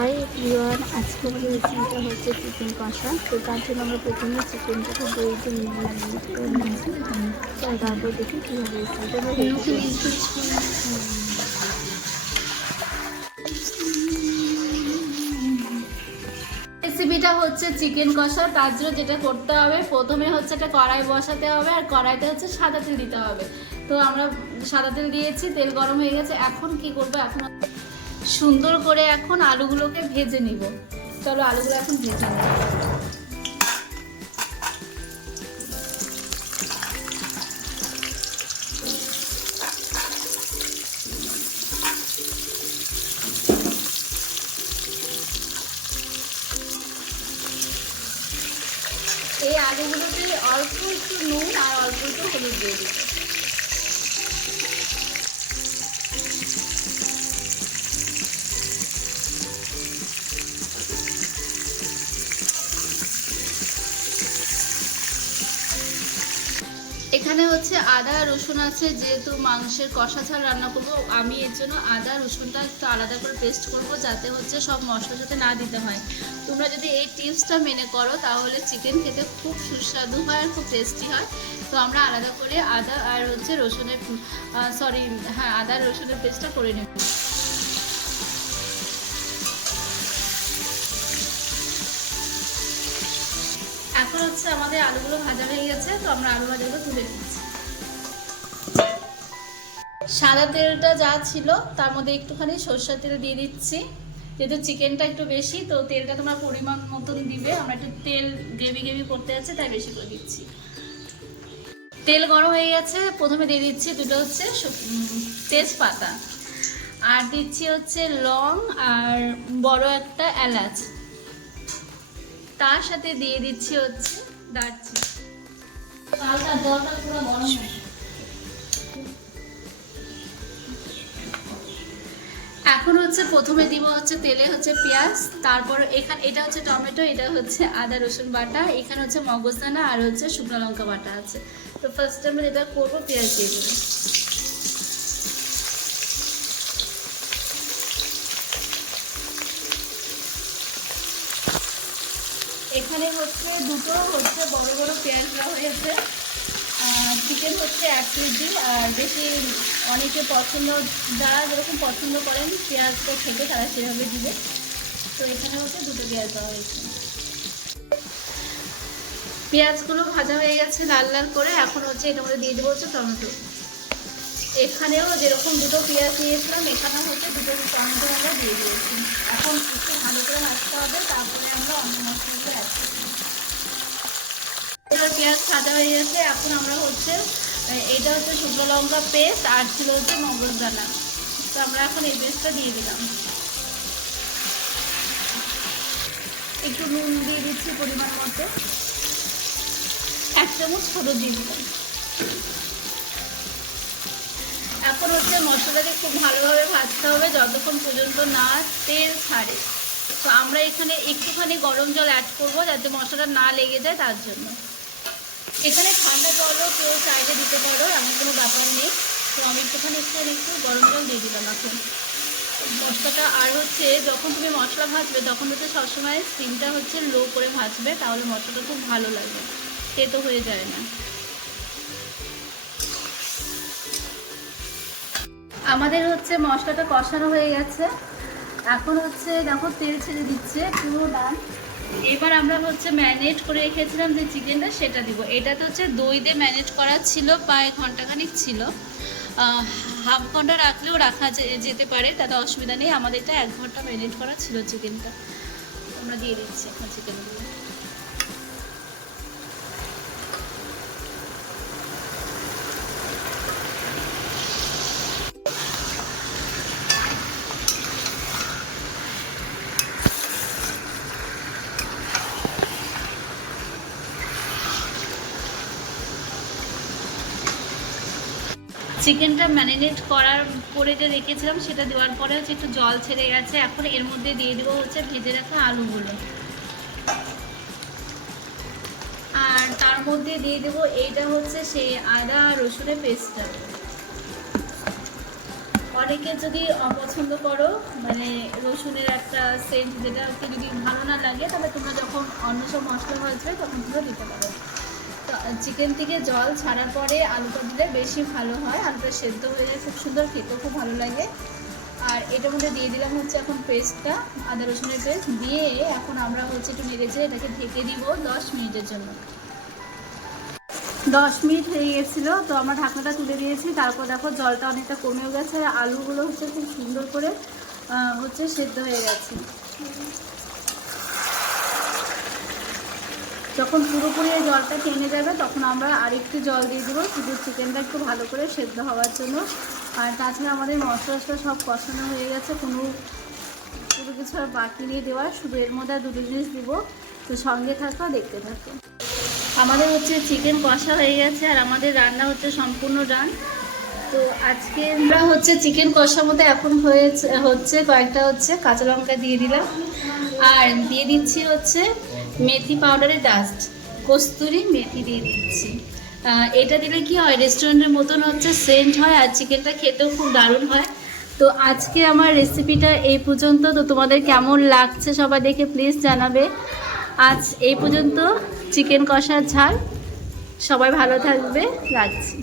Hi everyone, আজকে আমাদের রেসিপিটা হচ্ছে চিকেন কষা। তো তার জন্য আমরা প্রথমে চিকেনটাকে দই দিয়ে ম্যারিনেট নিয়েছি। তারপর দেখি কীভাবে রেসিপিটা রেসিপিটা হচ্ছে চিকেন কষা, তার জন্য যেটা করতে হবে, প্রথমে হচ্ছে একটা কড়াই বসাতে হবে, আর কড়াইতে হচ্ছে সাদা তেল দিতে হবে। তো আমরা সাদা তেল দিয়েছি, তেল গরম হয়ে গেছে, এখন কি করব? এখন সুন্দর করে এখন আলুগুলোকে ভেজে নিব। চলো আলুগুলো এখন ভেজে নিব এই আলুগুলোতে অল্প একটু নুন আর অল্প একটু হলুদ দিয়ে দিতে এখানে হচ্ছে আদা, রসুন আছে, যেহেতু মাংসের কষা ছাড়া রান্না করব, আমি এর জন্য আদা, রসুনটা একটু আলাদা করে পেস্ট করব, যাতে হচ্ছে সব মশলার সাথে না দিতে হয়। তোমরা যদি এই টিপসটা মেনে করো, তাহলে চিকেন খেতে খুব সুস্বাদু হয় আর খুব টেস্টি হয়। তো আমরা আলাদা করে আদা আর হচ্ছে রসুনের সরি হ্যাঁ আদা, রসুনের পেস্টটা করে নেব। এখন হচ্ছে আমাদের আলুগুলো ভাজা হয়ে আমরা আলু ভাজাগুলো তুলে নিচ্ছি। সাদা তেলটা যা ছিল, তার মধ্যে একটুখানি সর্ষের তেল দিয়ে দিচ্ছি। যেহেতু চিকেনটা একটু বেশি, তো তেলটা তোমরা পরিমাণ মতন দিবে। আমরা একটু তেল গ্রেভি গ্রেভি করতে যাচ্ছে, তাই বেশি করে দিচ্ছি। তেল গরম হয়ে গেছে, প্রথমে দিয়ে দিচ্ছি দুটো হচ্ছে তেজপাতা। আর দিচ্ছি হচ্ছে লং আর বড় একটা এলাচ। তার সাথে দিয়ে দিচ্ছি হচ্ছে দারচিনি। এখন হচ্ছে প্রথমে দিব হচ্ছে তেলে হচ্ছে পেঁয়াজ, তারপর এখানে, এটা হচ্ছে টমেটো, এটা হচ্ছে আদা, রসুন বাটা, এখানে হচ্ছে মগজদানা আর হচ্ছে শুকনো লঙ্কা বাটা আছে। তো ফার্স্ট আমরা যেটা করব পেঁয়াজ দিয়ে দেবো। এখানে হচ্ছে দুটো হচ্ছে বড় বড় পেঁয়াজ হয়েছে। চিকেন হচ্ছে এক কেজি আর বেশি অনেকে পছন্দ, যারা যেরকম পছন্দ করেন পেঁয়াজটা খেতে তারা সেভাবে দিবে। তো এখানে হচ্ছে দুটো পেঁয়াজ দেওয়া হয়েছে। পেঁয়াজগুলো ভাজা হয়ে গেছে লাল লাল করে। এখন হচ্ছে এটার মধ্যে দিয়ে দেবো হচ্ছে টমেটো। এখানেও যেরকম দুটো পেঁয়াজ দিয়েছিলাম, এখানেও হচ্ছে দুটো টমেটো আমরা দিয়ে দিয়েছি। এখন একটু ভালো করে ভাজতে হবে, তারপরে আমরা অন্য মশলাগুলো অ্যাড করব এবার পেঁয়াজ ভাজা হয়ে গেছে। এখন আমরা হচ্ছে এটা হচ্ছে শুকনো লঙ্কা পেস্ট, আর ছিল হচ্ছে মগজদানা তো আমরা এখন এই পেস্টটা দিয়ে দিলাম। একটু নুন দিয়ে দিচ্ছি পরিমাণ মতো। এক চামচ হলুদ দিয়ে দিলাম। এখন হচ্ছে মশলাটাকে খুব ভালোভাবে ভাজতে হবে যতক্ষণ পর্যন্ত না তেল ছাড়ে। তো আমরা এখানে একটুখানি গরম জল অ্যাড করব যাতে মশলাটা না লেগে যায় তার জন্য। এখানে ঠান্ডা জলও কেউ চাইলে দিতে পারো, এমন কোনো ব্যাপার নেই। তো আমি একটুখানি এখানে একটু গরম জল দিয়ে দিলাম এখন। মশলাটা আর হচ্ছে যখন তুমি মশলা ভাজবে, তখন হচ্ছে সবসময় স্টিমটা হচ্ছে লো করে ভাজবে, তাহলে মশলাটা খুব ভালো লাগবে। তেতো হয়ে যায় না। আমাদের হচ্ছে মশলাটা কষানো হয়ে গেছে। এখন হচ্ছে দেখো তেল ছেড়ে দিচ্ছে, পুরো ডান। এবার আমরা হচ্ছে ম্যারিনেট করে রেখেছিলাম যে চিকেনটা, সেটা দিব। এটাতে হচ্ছে দই দিয়ে ম্যানেজ করা ছিল, প্রায় ঘন্টাখানিক ছিল। হাফ ঘণ্টা রাখলেও রাখা যেতে পারে, তাতে অসুবিধা নেই। আমাদের এটা এক ঘণ্টা ম্যারিনেট করা ছিল চিকেনটা। আমরা দিয়ে দিচ্ছি এখন চিকেনগুলো। চিকেনটা ম্যারিনেট করার করে যে রেখেছিলাম, সেটা দেওয়ার পরে হচ্ছে একটু জল ছেড়ে গেছে। এখন এর মধ্যে দিয়ে দেবো হচ্ছে ভেজে রাখা আলুগুলো। আর তার মধ্যে দিয়ে দেবো এইটা হচ্ছে সেই আদা রসুনের পেস্টটা। অনেকে যদি অপছন্দ করো মানে রসুনের একটা সেন্ট যেটা যদি ভালো না লাগে, তাহলে তোমরা যখন অন্য সব মশলা ভাজবে তখন তোমরা দিতে পারো। চিকেন থেকে জল ছাড়ার পরে আলুটা দিলে বেশি ভালো হয়। আলুটা সেদ্ধ হয়ে যায়, খুব সুন্দর, খেতেও খুব ভালো লাগে। আর এটার মধ্যে দিয়ে দিলাম হচ্ছে এখন পেস্টটা, আদা রসুনের পেস্ট। দিয়ে এখন আমরা হচ্ছে একটু নেড়েছে এটাকে ঢেকে দিব দশ মিনিটের জন্য। দশ মিনিট হয়ে গেছিল, তো আমরা ঢাকনাটা তুলে দিয়েছি। তারপর দেখো জলটা অনেকটা কমেও গেছে, আর আলুগুলো হচ্ছে খুব সুন্দর করে হচ্ছে সেদ্ধ হয়ে গেছে। যখন পুরোপুরি এই জলটা টেনে যাবে, তখন আমরা আরেকটু জল দিয়ে দেবো। শুধু চিকেনটা একটু ভালো করে সেদ্ধ হওয়ার জন্য। আর তাছাড়া আমাদের মশলা সব কষানো হয়ে গেছে। কোনো কোনো কিছু আর বাকি নেই দেওয়ার। শুধু এর মধ্যে দুটো জিনিস দিব। তো সঙ্গে থাকো, দেখতে থাকো। আমাদের হচ্ছে চিকেন কষা হয়ে গেছে আর আমাদের রান্না হচ্ছে সম্পূর্ণ ডান। তো আজকে আমরা হচ্ছে চিকেন কষার মধ্যে এখন হয়েছে, হচ্ছে কয়েকটা হচ্ছে কাঁচা লঙ্কা দিয়ে দিলাম। আর দিয়ে দিচ্ছি হচ্ছে মেথি পাউডারের ডাস্ট কস্তুরি মেথি দিয়ে দিচ্ছি। এটা দিলে কি হয়? রেস্টুরেন্টের মতন হচ্ছে সেন্ট হয় আর চিকেনটা খেতেও খুব দারুণ হয়। তো আজকে আমার রেসিপিটা এই পর্যন্ত। তো তোমাদের কেমন লাগছে সবাই দেখে প্লিজ জানাবে। আজ এই পর্যন্ত চিকেন কষার ঝাল। সবাই ভালো থাকবে। রাখছি।